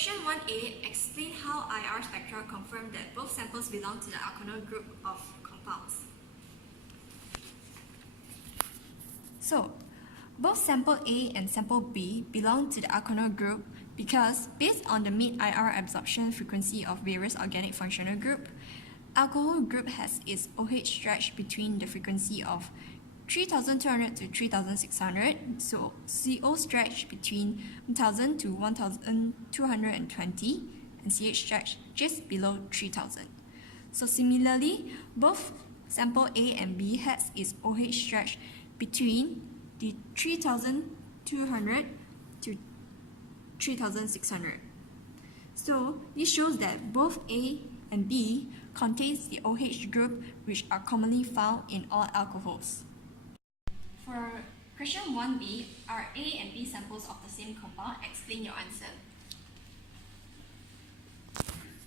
question 1a, explain how IR spectra confirm that both samples belong to the O'Connor group of compounds. So, both sample A and sample B belong to the O'Connor group because, based on the mid-IR absorption frequency of various organic functional group, alcohol group has its OH stretch between the frequency of 3200 to 3600, so CO stretch between 1000 to 1220, and CH stretch just below 3000. So similarly, both sample A and B has its OH stretch between the 3200 to 3600. So this shows that both A and B contains the OH group, which are commonly found in all alcohols. For question 1b, are A and B samples of the same compound? Explain your answer.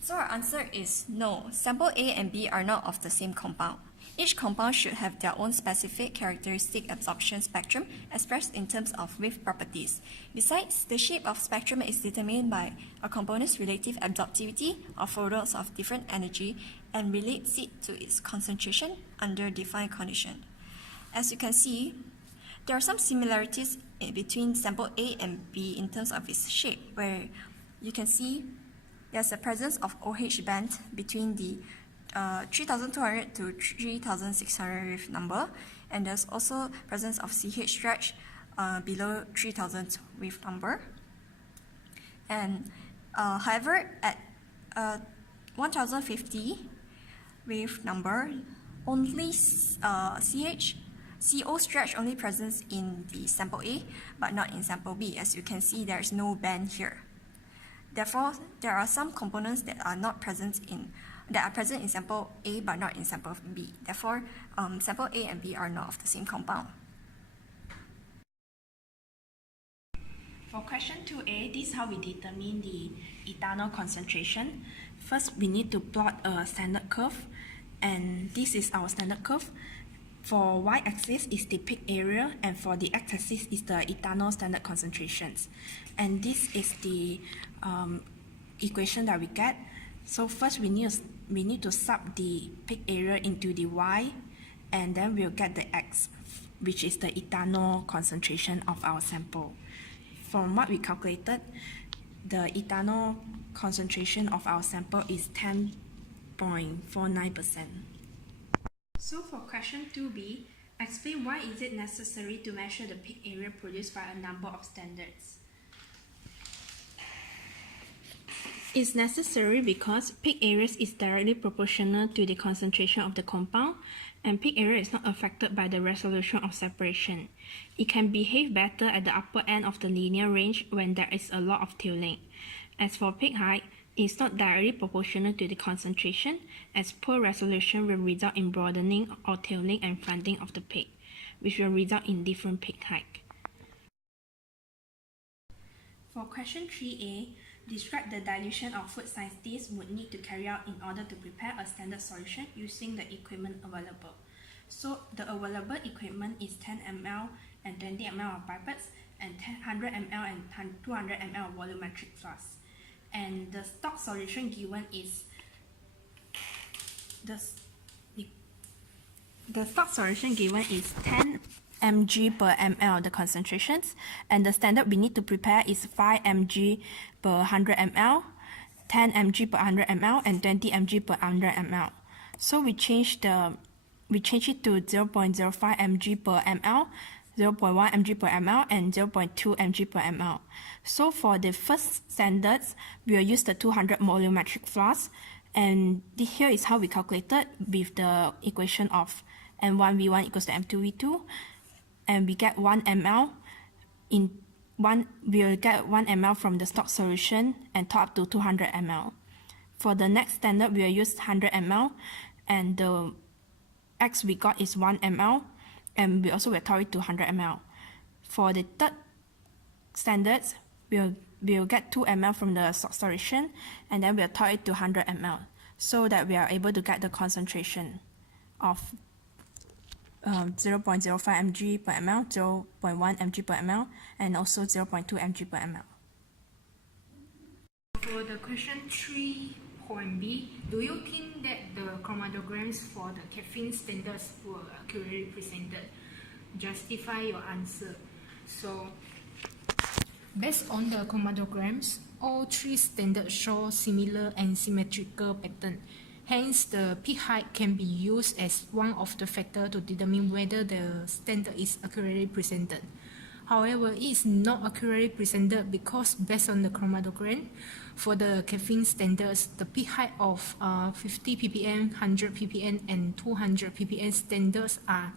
So our answer is no. Sample A and B are not of the same compound. Each compound should have their own specific characteristic absorption spectrum expressed in terms of wave properties. Besides, the shape of spectrum is determined by a component's relative absorptivity of photons of different energy and relates it to its concentration under defined condition. As you can see, there are some similarities between sample A and B in terms of its shape, where you can see there's a presence of OH band between the 3200 to 3600 wave number, and there's also presence of CH stretch below 3000 wave number. And however, at 1050 wave number, only CO stretch only present in the sample A, but not in sample B. As you can see, there is no band here. Therefore, there are some components that are present in sample A but not in sample B. Therefore, sample A and B are not of the same compound. For question 2a, this is how we determine the ethanol concentration. First, we need to plot a standard curve, and this is our standard curve. For y-axis is the peak area, and for the x-axis is the ethanol standard concentrations. And this is the equation that we get. So first we need to sub the peak area into the y, and then we'll get the x, which is the ethanol concentration of our sample. From what we calculated, the ethanol concentration of our sample is 10.49%. So for question 2b, explain why is it necessary to measure the peak area produced by a number of standards. It's necessary because peak area is directly proportional to the concentration of the compound, and peak area is not affected by the resolution of separation. It can behave better at the upper end of the linear range when there is a lot of tailing. As for peak height, it is not directly proportional to the concentration, as poor resolution will result in broadening or tailing and fronting of the peak, which will result in different peak height. For question 3a, describe the dilution of food scientists would need to carry out in order to prepare a standard solution using the equipment available. So the available equipment is 10 ml and 20 ml of pipettes, and 100 ml and 200 ml of volumetric flask. And the stock solution given is the stock solution given is 10 mg per ml the concentrations, and the standard we need to prepare is 5 mg per 100 ml, 10 mg per 100 ml, and 20 mg per 100 ml. So we change it to 0.05 mg per ml, 0.1 mg per ml, and 0.2 mg per ml. So for the first standards, we will use the 200 volumetric flask, and here is how we calculated with the equation of M1V1 equals to M2V2, and we get 1 ml we will get 1 ml from the stock solution and top up to 200 ml. For the next standard, we will use 100 ml, and the X we got is 1 ml, and we also will top it to 100 ml. For the third standards, we'll get 2 ml from the stock solution, and then we'll top it to 100 ml, so that we are able to get the concentration of 0.05 mg per ml, 0.1 mg per ml, and also 0.2 mg per ml. For for the question 3.b, do you think that the chromatograms for the caffeine standards were accurately presented? Justify your answer. So, based on the chromatograms, all three standards show similar and symmetrical pattern. Hence, the peak height can be used as one of the factors to determine whether the standard is accurately presented. However, it is not accurately presented because based on the chromatogram, for the caffeine standards, the peak height of 50 ppm, 100 ppm, and 200 ppm standards are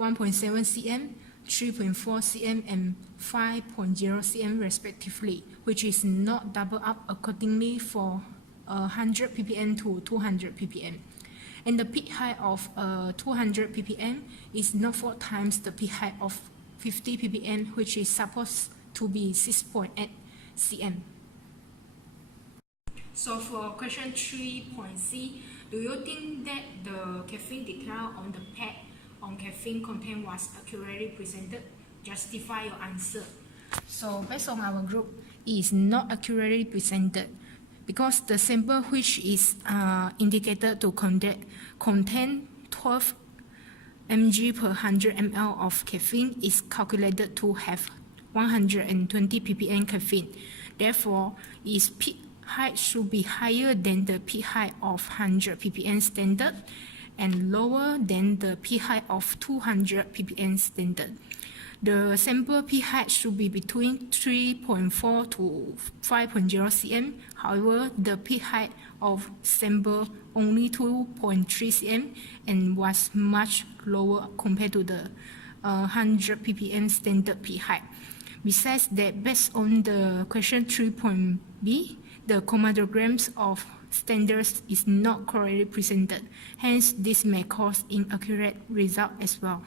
1.7 cm, 3.4 cm, and 5.0 cm respectively, which is not double up accordingly for 100 ppm to 200 ppm. And the peak height of 200 ppm is not 4 times the peak height of 50 ppm, which is supposed to be 6.8 cm. So for question 3.c, do you think that the caffeine declared on the pad on caffeine content was accurately presented? Justify your answer. So based on our group, it is not accurately presented because the sample which is indicated to contain 12 mg per 100 ml of caffeine is calculated to have 120 ppm caffeine. Therefore, its peak height should be higher than the peak height of 100 ppm standard and lower than the peak height of 200 ppm standard. The sample peak height should be between 3.4 to 5.0 cm. However, the peak height of sample only 2.3 cm and was much lower compared to the 100 ppm standard peak height. Besides that, based on the question 3.b, the chromatograms of standards is not correctly presented. Hence, this may cause inaccurate result as well.